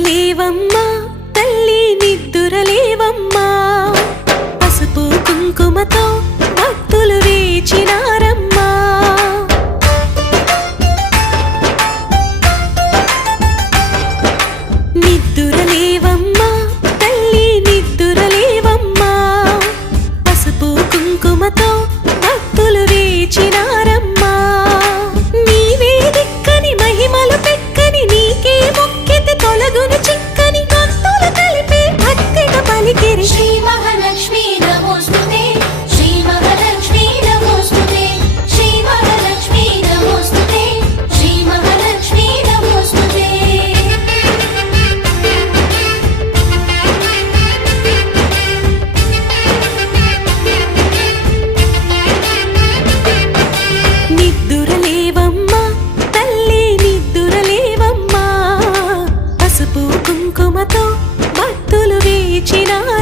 నిద్దురలేవమ్మా తల్లి నిద్దురలేవమ్మా పసుపు కుంకుమతో భక్తులు వేచినారమ్మా నిద్దురలేవమ్మా తల్లి నిద్దురలేవమ్మా పసుపు కుంకుమతో భక్తులు వేచినారమ్మా నీవే దిక్కని మహిమలు పెక్కని నీకే మొక్కితే తొలగును చిక్కని భక్తులు కలిపే భక్తిగా పలికిరి శ్రీ మహాలక్ష్మీ నమోస్తుతే శ్రీ మహాలక్ష్మీ నమోస్తుతే శ్రీ మహాలక్ష్మీ నమోస్తుతే శ్రీ మహాలక్ష్మీ నమోస్తుతే నిద్దురలేవమ్మా తల్లి నిద్దురలేవమ్మా పసుపు కుంకుమతో భక్తులు వేచినారమ్మా